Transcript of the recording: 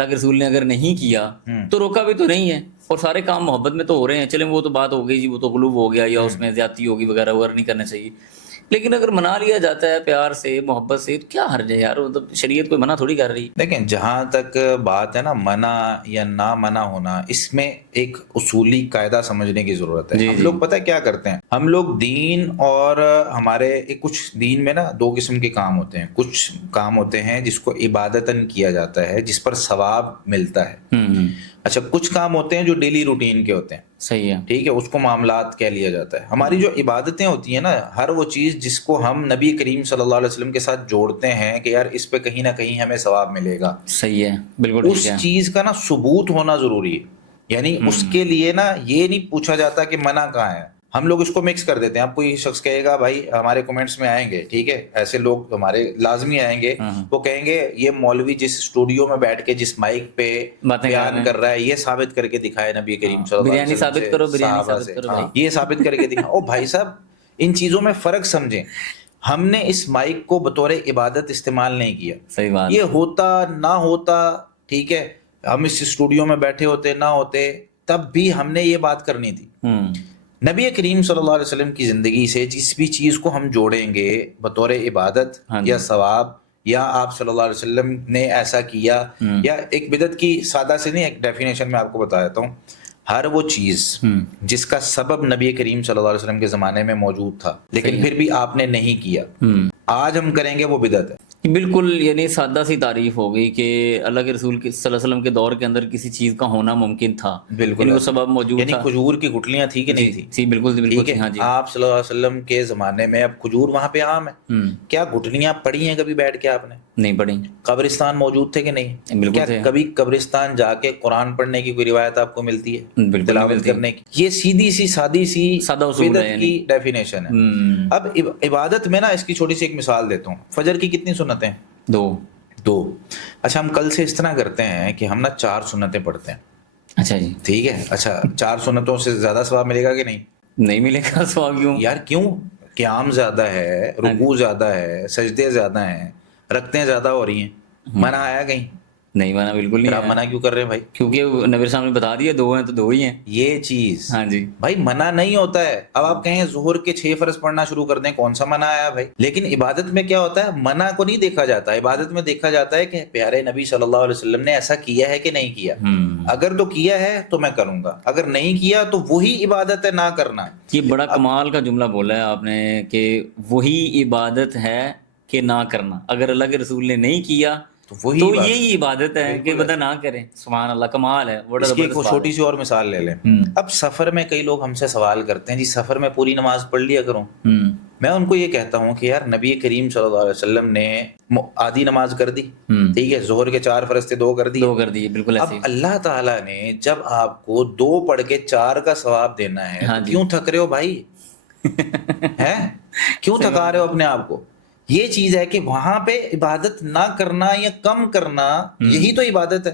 اللہ کے رسول نے اگر نہیں کیا تو روکا بھی تو نہیں ہے، اور سارے کام محبت میں تو ہو رہے ہیں، چلیں وہ تو بات ہو گئی جی، وہ تو غلوب ہو گیا یا اس میں زیادتی ہوگی وغیرہ وغیرہ، نہیں کرنا چاہیے. لیکن اگر منا لیا جاتا ہے پیار سے محبت سے تو کیا حرج ہے یار، مطلب شریعت کوئی منع تھوڑی کر رہی. دیکھیں جہاں تک بات ہے نا منع یا نہ منع ہونا، اس میں ایک اصولی قاعدہ سمجھنے کی ضرورت ہے. جی ہم جی لوگ پتہ ہے کیا کرتے ہیں، ہم لوگ دین اور ہمارے کچھ دین میں نا دو قسم کے کام ہوتے ہیں. کچھ کام ہوتے ہیں جس کو عبادتاً کیا جاتا ہے، جس پر ثواب ملتا ہے. اچھا، کچھ کام ہوتے ہیں جو ڈیلی روٹین کے ہوتے ہیں. صحیح ہے. ٹھیک ہے، اس کو معاملات کہہ لیا جاتا ہے. ہماری جو عبادتیں ہوتی ہیں نا، ہر وہ چیز جس کو ہم نبی کریم صلی اللہ علیہ وسلم کے ساتھ جوڑتے ہیں کہ یار اس پہ کہیں نہ کہیں ہمیں ثواب ملے گا، صحیح ہے، بالکل ٹھیک اس ہے. چیز کا نا ثبوت ہونا ضروری ہے. یعنی اس کے لیے نا یہ نہیں پوچھا جاتا کہ منع کہاں ہے. ہم لوگ اس کو مکس کر دیتے ہیں. اب کوئی شخص کہے گا بھائی ہمارے کومنٹس میں آئیں گے، ٹھیک ہے، ایسے لوگ ہمارے لازمی آئیں گے، وہ کہیں گے یہ مولوی جس اسٹوڈیو میں بیٹھ کے جس مائک پہ باتیں بیان کر رہا ہے یہ ثابت کر کے دکھائے نبی کریم صلی اللہ علیہ بریانی وسلم ثابت کرو، سے، بریانی صحابہ ثابت سے، کرو بھائی. یہ ثابت کر کے دکھا. او بھائی صاحب، ان چیزوں میں فرق سمجھیں. ہم نے اس مائک کو بطور عبادت استعمال نہیں کیا. صحیح بات. یہ ہوتا نہ ہوتا، ٹھیک ہے، ہم اس اسٹوڈیو میں بیٹھے ہوتے نہ ہوتے، تب بھی ہم نے یہ بات کرنی تھی. نبی کریم صلی اللہ علیہ وسلم کی زندگی سے جس بھی چیز کو ہم جوڑیں گے بطور عبادت یا ثواب، یا آپ صلی اللہ علیہ وسلم نے ایسا کیا، یا ایک بدعت کی سادہ سے نہیں، ایک ڈیفینیشن میں آپ کو بتا دیتا ہوں. ہر وہ چیز جس کا سبب نبی کریم صلی اللہ علیہ وسلم کے زمانے میں موجود تھا لیکن پھر بھی آپ نے نہیں کیا، آج ہم کریں گے، وہ بدعت ہے. بالکل، یعنی سادہ سی تعریف ہو گئی کہ اللہ کے رسول صلی اللہ علیہ وسلم کے دور کے اندر کسی چیز کا ہونا ممکن تھا، بالکل، یعنی وہ سبب موجود یعنی تھا. کھجور کی گٹلیاں تھی کہ نہیں تھی؟ جی بالکل بالکل. ٹھیک ہے، ہاں جی. آپ صلی اللہ علیہ وسلم کے زمانے میں اب کھجور وہاں پہ عام ہے. کیا گٹلیاں پڑھی ہیں کبھی بیٹھ کے آپ نے؟ نہیں پڑھی. قبرستان موجود تھے کہ نہیں؟ بالکل کیا تھے. کبھی قبرستان جا کے قرآن پڑھنے کی کوئی روایت آپ کو ملتی ہے؟ بالکل تلاوت کرنے کی؟ یہ سیدھی سی سادی سی سادہ اصول ہے، بدعت کی ڈیفینیشن ہے. اب عبادت میں نا اس کی چھوٹی سی ایک مثال دیتا ہوں. فجر کی کتنی سنتیں؟ دو. اچھا، ہم کل سے اس طرح کرتے ہیں کہ ہم نا 4 سنتیں پڑھتے ہیں. اچھا جی، ٹھیک ہے. اچھا، 4 سنتوں سے زیادہ ثواب ملے گا کہ نہیں؟ نہیں ملے گا. ثواب کیوں یار؟ کیوں؟ قیام زیادہ ہے، رکوع زیادہ ہے، سجدے زیادہ ہیں، رکعتیں زیادہ ہو رہی ہیں. منع آیا کہیں؟ نہیں منع بالکل پھر نہیں آپ ہے. منع کیوں کر رہے ہیں بھائی؟ کیونکہ نبی صاحب نے بتا دیا 2 ہیں تو 2 ہی ہیں. یہ چیز ہاں جی بھائی منع نہیں ہوتا ہے. اب آپ کہیں ظہر کے 6 فرض پڑھنا شروع کر دیں، کون سا منع آیا بھائی؟ لیکن عبادت میں کیا ہوتا ہے، منع کو نہیں دیکھا جاتا. عبادت میں دیکھا جاتا ہے کہ پیارے نبی صلی اللہ علیہ وسلم نے ایسا کیا ہے کہ نہیں کیا. اگر تو کیا ہے تو میں کروں گا، اگر نہیں کیا تو وہی عبادت ہے نہ کرنا. یہ بڑا کمال کا جملہ بولا ہے آپ نے کہ وہی عبادت ہے کہ نہ کرنا. اگر اللہ کے رسول نے نہیں کیا تو یہی عبادت ہے کہ بندہ نہ کرے. سبحان اللہ، کمال ہے. اس کی ایک چھوٹی سی اور مثال لے لیں. اب سفر میں کئی لوگ ہم سے سوال کرتے ہیں جی سفر میں پوری نماز پڑھ لیا کروں. میں ان کو یہ کہتا ہوں کہ یار نبی کریم صلی اللہ علیہ وسلم نے آدھی نماز کر دی، ٹھیک ہے، ظہر کے 4 فرض تھے 2 کر دیے. بالکل اب ایسے. اللہ تعالیٰ نے جب آپ کو 2 پڑھ کے 4 کا ثواب دینا ہے تو کیوں تھک رہے ہو بھائی؟ ہے کیوں تھکا رہے ہو اپنے آپ کو؟ یہ چیز ہے کہ وہاں پہ عبادت نہ کرنا یا کم کرنا، یہی تو عبادت ہے.